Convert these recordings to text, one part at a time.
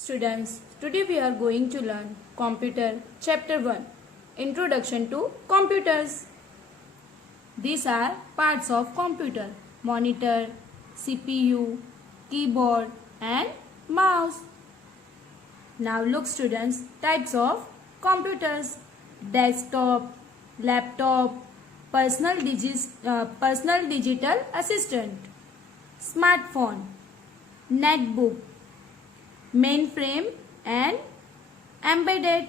Students, today we are going to learn Computer Chapter 1 Introduction to Computers. These are parts of computer: monitor, CPU, keyboard and mouse. Now look students, types of computers: desktop, laptop, personal digital assistant, smartphone, netbook, mainframe and embedded.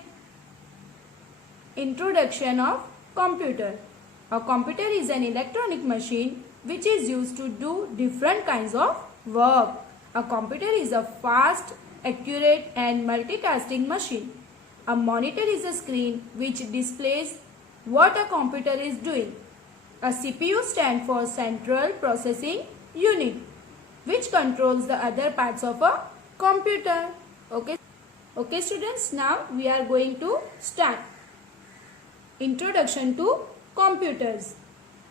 Introduction of computer. A computer is an electronic machine which is used to do different kinds of work. A computer is a fast, accurate and multitasking machine. A monitor is a screen which displays what a computer is doing. A CPU stands for Central Processing Unit, which controls the other parts of a computer. Okay students, now we are going to start. Introduction to computers.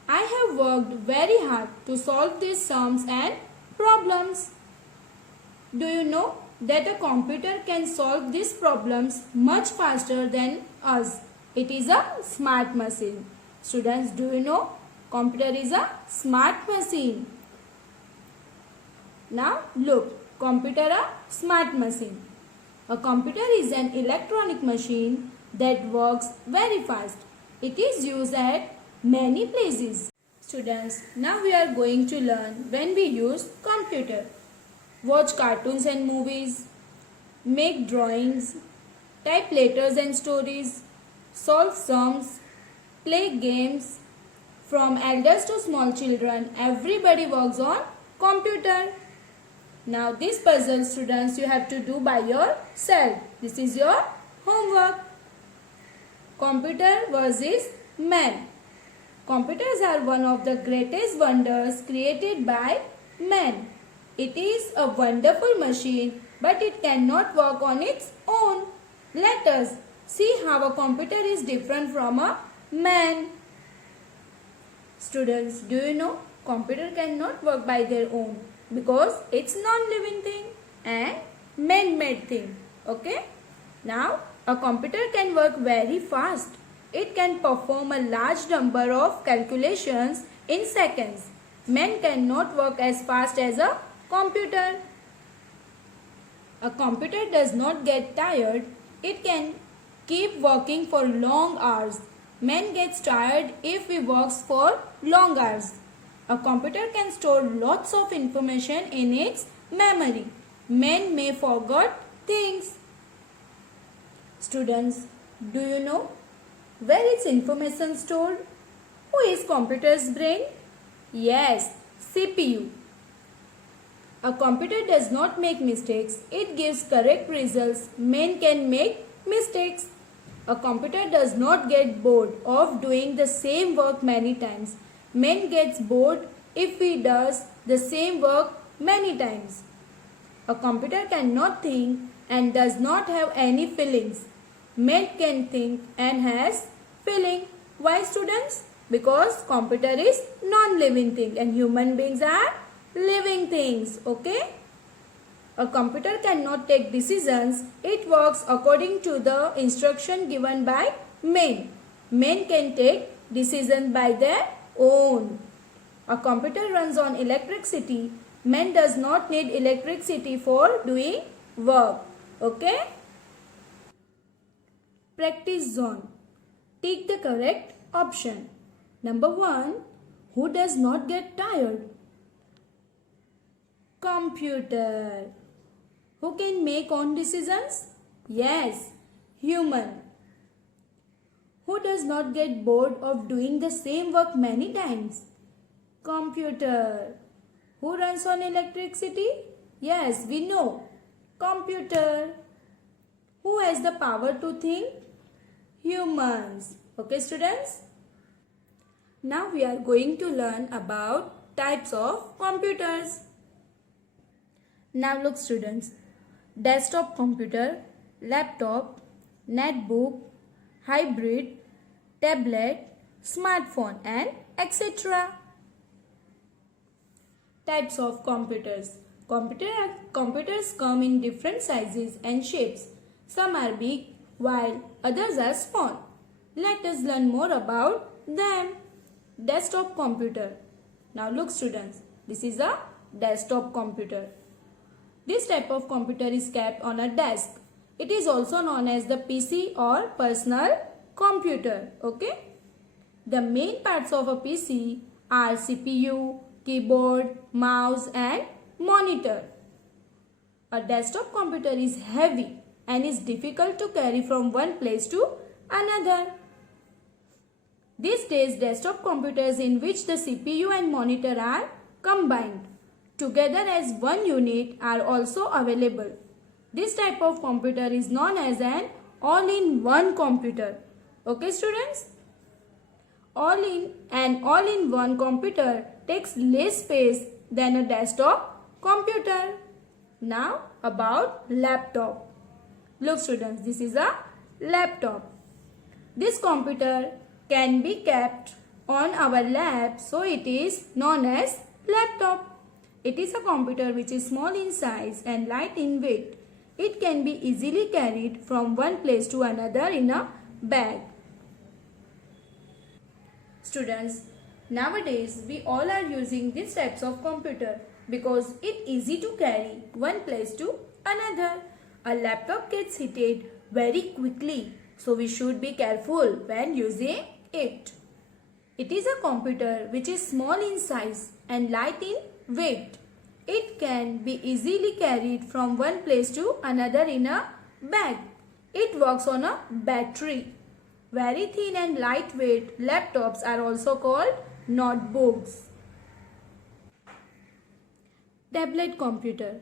I have worked very hard to solve these sums and problems. Do you know that a computer can solve these problems much faster than us? It is a smart machine. Students, do you know computer is a smart machine? Now look, computer a smart machine. A computer is an electronic machine that works very fast. It is used at many places. Students, now we are going to learn when we use computer. Watch cartoons and movies, make drawings, type letters and stories, solve sums, play games. From elders to small children, everybody works on computer. Now this puzzle students you have to do by yourself. This is your homework. Computer versus man. Computers are one of the greatest wonders created by man. It is a wonderful machine, but it cannot work on its own. Let us see how a computer is different from a man. Students, do you know computer cannot work by their own because it's non-living thing and man-made thing. Okay? Now, a computer can work very fast. It can perform a large number of calculations in seconds. Man cannot work as fast as a computer. A computer does not get tired. It can keep working for long hours. Man gets tired if he works for long hours. A computer can store lots of information in its memory. Man may forget things. Students, do you know where is information stored? Who is computer's brain? Yes, CPU. A computer does not make mistakes. It gives correct results. Man can make mistakes. A computer does not get bored of doing the same work many times. Man gets bored if he does the same work many times. A computer cannot think and does not have any feelings. Man can think and has feeling. Why students? Because computer is non-living thing and human beings are living things. Okay? A computer cannot take decisions. It works according to the instruction given by men. Men can take decisions by their own. A computer runs on electricity. Man does not need electricity for doing work. Okay? Practice zone. Take the correct option. Number 1. Who does not get tired? Computer. Who can make own decisions? Yes, human. Who does not get bored of doing the same work many times? Computer. Who runs on electricity? Yes, we know. Computer. Who has the power to think? Humans. Okay, students? Now we are going to learn about types of computers. Now look students. Desktop computer, laptop, netbook, hybrid, tablet, smartphone and etc. Types of computers. Computers come in different sizes and shapes. Some are big while others are small. Let us learn more about them. Desktop computer. Now look students, this is a desktop computer. This type of computer is kept on a desk. It is also known as the PC or personal computer. Okay? The main parts of a PC are CPU, keyboard, mouse and monitor. A desktop computer is heavy and is difficult to carry from one place to another. These days, desktop computers in which the CPU and monitor are combined together as one unit are also available. This type of computer is known as an all-in-one computer. Okay students? All-in-one computer takes less space than a desktop computer. Now about laptop. Look students, this is a laptop. This computer can be kept on our lap, so it is known as laptop. It is a computer which is small in size and light in weight. It can be easily carried from one place to another in a bag. Students, nowadays we all are using these types of computer because it's easy to carry one place to another. A laptop gets heated very quickly, so we should be careful when using it. It is a computer which is small in size and light in weight. It can be easily carried from one place to another in a bag. It works on a battery. Very thin and lightweight laptops are also called notebooks. Tablet computer.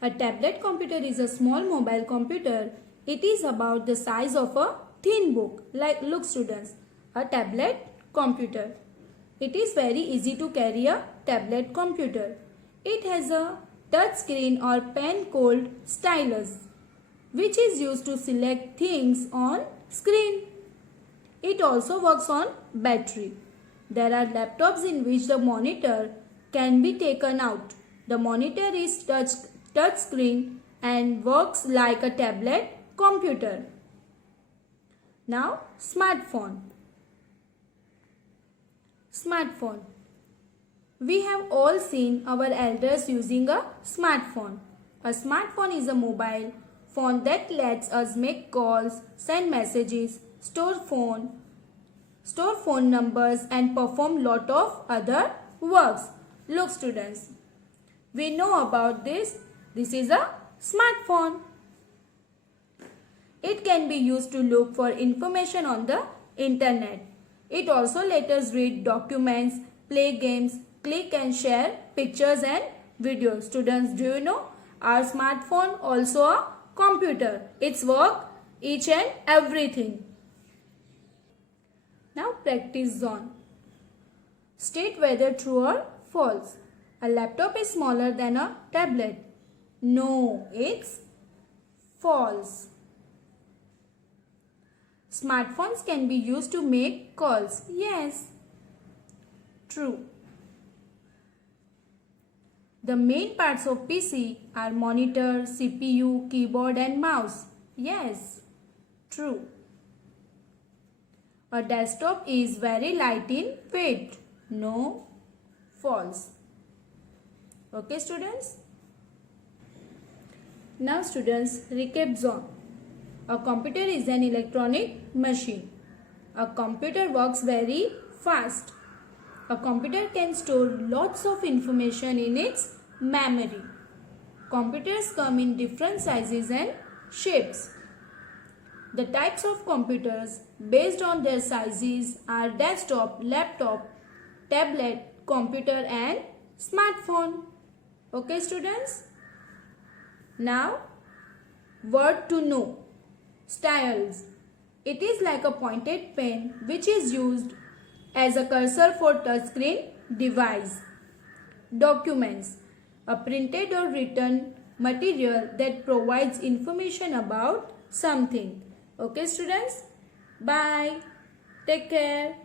A tablet computer is a small mobile computer. It is about the size of a thin book. Look students, a tablet computer. It is very easy to carry a tablet computer. It has a touch screen or pen called stylus, which is used to select things on screen. It also works on battery. There are laptops in which the monitor can be taken out. The monitor is touch screen and works like a tablet computer. Now, smartphone. Smartphone. We have all seen our elders using a smartphone. A smartphone is a mobile phone that lets us make calls, send messages, store phone numbers and perform lot of other works. Look students, we know about this. This is a smartphone. It can be used to look for information on the internet. It also lets us read documents, play games, click and share pictures and videos. Students, do you know our smartphone also a computer? It's work each and everything. Now practice zone. State whether true or false. A laptop is smaller than a tablet. No, it's false. Smartphones can be used to make calls. Yes, true. The main parts of PC are monitor, CPU, keyboard and mouse. Yes, true. A desktop is very light in weight. No, false. Okay students? Now students, recap zone. A computer is an electronic machine. A computer works very fast. A computer can store lots of information in its memory. Computers come in different sizes and shapes. The types of computers based on their sizes are desktop, laptop, tablet, computer and smartphone. Okay students? Now, word to know. Stylus. It is like a pointed pen which is used as a cursor for touchscreen device. Documents. A printed or written material that provides information about something. Okay students? Bye. Take care.